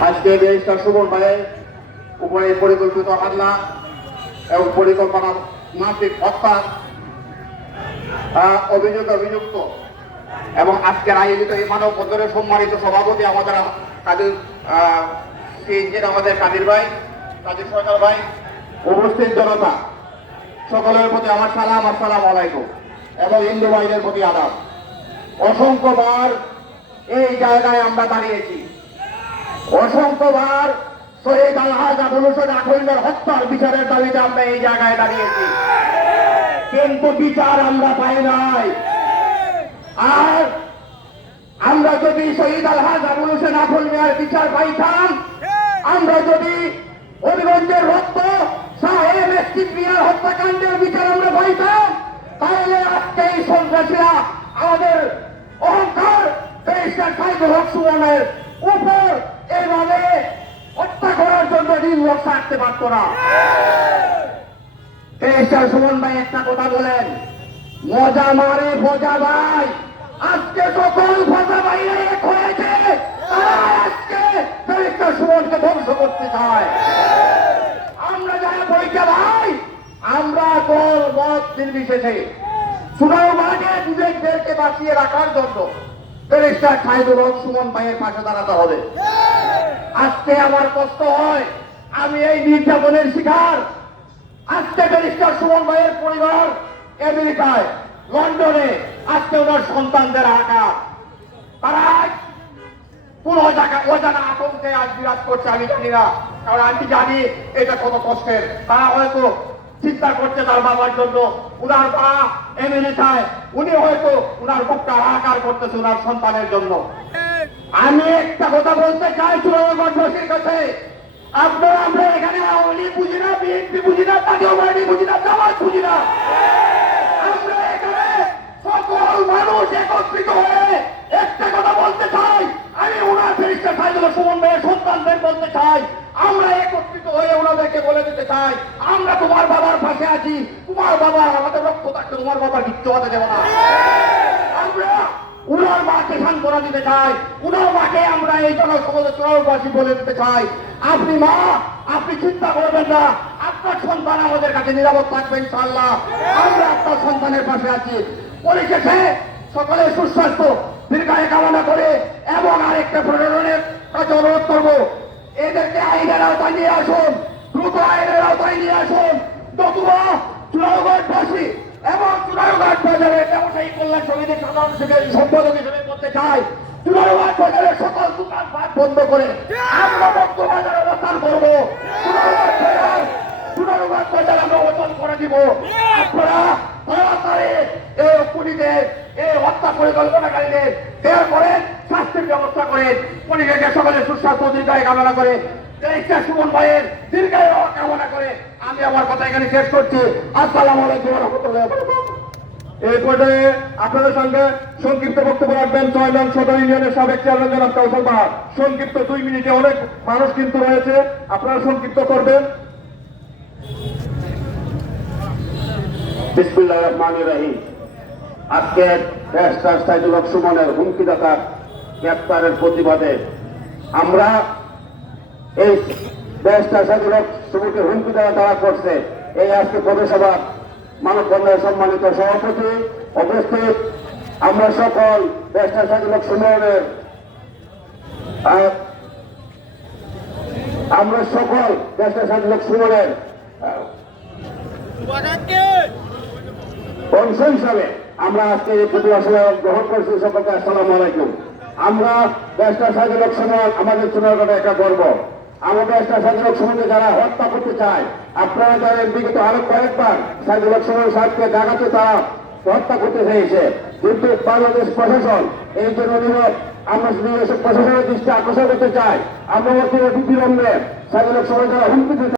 আজকে উপরে পরিকল্পিত এবং পরিকল্পনা আহ, অভিযুক্ত এবং আজকের আয়োজিত এই মানব বন্ধনের সম্মানিত সভাপতি আমাদের কাদের আমাদের কাদির ভাই কাদির সরকার ভাই উপস্থিত জনতা সকলের প্রতি আমার সালাম আসসালাম আলাইকুম এবং হিন্দু ভাইদের প্রতি আদাব। অসংখ্যবার এই জায়গায় আমরা দাঁড়িয়েছি। অসংখ্যবার শহীদ আলহাজ আবুল হোসেন আখরিনের হত্যার বিচারের দাবিতে আমরা এই জায়গায় দাঁড়িয়েছি। কিন্তু বিচার আমরা পাই নাই। আর আমরা যদি শহীদ আলহাজ আবুল হোসেন আখল মিয়ার বিচার পাইতাম আমরা যদি হরিগঞ্জের রক্ত সাহেব এসটিপ মিয়ার হত্যাকাণ্ডের বিচার আমরা পাইতাম তাহলে আজকে এই সন্ত্রাসীরা আমাদের দেশের সাইদুল হক সুমনের উপর এইভাবে হত্যা করার জন্য নির্ভর থাকতে পারত না। সুমন ভাই, একটা কথা বলেন। মজা মারে, ভোজা ভাই। আজকে সকল ভোজা এক হয়েছে। আজকে দেশের সুমনকে ধ্বংস করতে চায়। আমরা যারা বইটা ভাই, আমরা দল, মত নির্বিশেষে। সুনাও মাঠে বিবেকদেরকে বাঁচিয়ে রাখার জন্য। ব্যারিস্টার সাইদুল হক সুমন ভাইয়ের পাশে দাঁড়াতে হবে। আজকে আমার কষ্ট হয়, আমি এই নির্যাতনের শিকার। আজকে ব্যারিস্টার সুমন ভাইয়ের পরিবার আমেরিকায়, লন্ডনে, আজকে ওনার সন্তানদের আঘাত তারা কোন অজানা অজানা আতঙ্কে আজ বিরাজ করছে, আমি জানি না। কারণ আমি জানি এটা কত কষ্টের। তারা হয়তো চিন্তা করছে তার বাবার জন্য। উনার মা আমেরিকায় উনি হয়তো উনার বুকটা হাহাকার করতেছে উনার সন্তানের জন্য। আমি একটা কথা বলতে চাই চূড়ান্তবাসীর কাছে। আপনারা আমরা এখানে আওয়ামী লীগ বুঝি না, বিএনপি বুঝি না, জাতীয় পার্টি বুঝি না, জামাত বুঝি না। আমরা এখানে সকল মানুষ একত্রিত হয়ে একটা কথা বলতে চাই। আমি ওনার ফেরিস্টা সাইদুল সুমন ভাইয়ের সন্তানদের বলতে চাই। আমরা একত্রিত হয়ে ওনাদেরকে বলে দিতে চাই। আছি। তোমার বাবা, আমাদের রক্ত থাকতে তোমার বাবার মৃত্যু হতে দেবো না। আমরা উনার মাকে দিতে চাই। উনার মাকে আমরা এই বলে দিতে চাই। আপনি মা, আপনি চিন্তা করবেন না। আপনার সন্তান আমাদের কাছে নিরাপদ আমরা আপনার সন্তানের পাশে আছি। পরিশেষে সকলে সুস্বাস্থ্য দীর্ঘায় কামনা করে এবং আরেকটা প্রণয়নের কাছে অনুরোধ করব। এদেরকে আইনের আওতায় নিয়ে আসুন। দ্রুত আইনের আওতায় নিয়ে আসুন নতুবা চূড়ান্তবাসী এবং চুনারঘাট বাজারে ব্যবসায়ী কল্যাণ সমিতির সাধারণ সম্পাদক হিসেবে করতে চাই। সকল শাস্তির ব্যবস্থা করেন। পুলিশের সকলের সুস্বাস্থ্য দীর্ঘায় কামনা করে সুমন ভাইয়ের দীর্ঘায় কামনা করে আমি আমার কথা এখানে শেষ করছি। আসসালামু আলাইকুম রহমতুল্লাহ এই পর্যায়ে আপনাদের সঙ্গে সংক্ষিপ্ত বক্তব্য রাখবেন। ছয় নং সদর ইউনিয়নের সাবেক চেয়ারম্যান জনাব সংক্ষিপ্ত দুই মিনিটে অনেক মানুষ কিন্তু রয়েছে। আপনারা সংক্ষিপ্ত করবেন। বিসমুল্লাহ রহমান রাহিম। আজকে ব্যারিস্টার সাইদুল সুমনের হুমকিদাতার গ্রেপ্তারের প্রতিবাদে আমরা এই ব্যারিস্টার সাইদুল সুমনকে হুমকিদাতা তারা করছে। এই আজকে পৌরসভার মানববন্ধনের সম্মানিত সভাপতি উপস্থিত আমরা সকল হক সুমনের আহ, আমরা সকল হক সুমনের আহ, অংশ হিসাবে আমরা আজকে এই প্রতি আসলে গ্রহণ করছি। সকলকে আসসালামু আলাইকুম। আমরা ব্যারিস্টার সাইদুল সমাজ আমাদের চুনারগড়ে একটা গর্ব। আমাদের একটা সাইদুল সমাজে যারা হত্যা করতে চায়, আপনারা যারা বিগত আরও কয়েকবার সাইদুল সমাজ সাহেবকে জাগাতে তারা হত্যা করতে চেয়েছে। কিন্তু বাংলাদেশ প্রশাসন এই জন্য আমরা প্রশাসনের দৃষ্টি আকর্ষণ করতে চাই। আমরা অতি বিলম্বে সাইদুল সমাজ যারা হুমকি